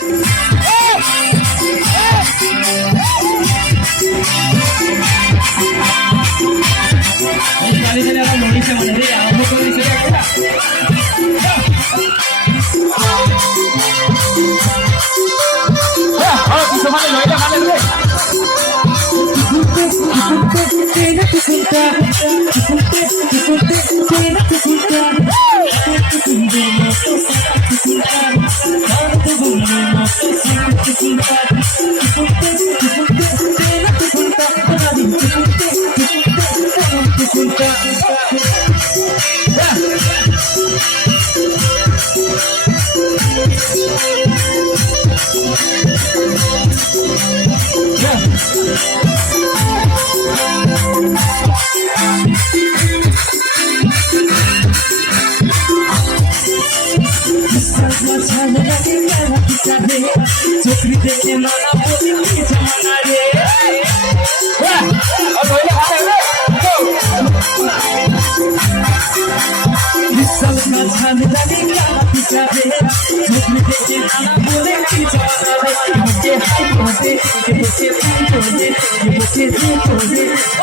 Kali ini aku mau bisa menjadi yang mau kondisi kita. Ya, kalau bisa mana ya, mana dulu. Chokri dekhe mana boli ki jamana re Misal ka chhan lage kya pisa re Chokri dekhe mana boli ki jamana re Hote hote hote hote hote hote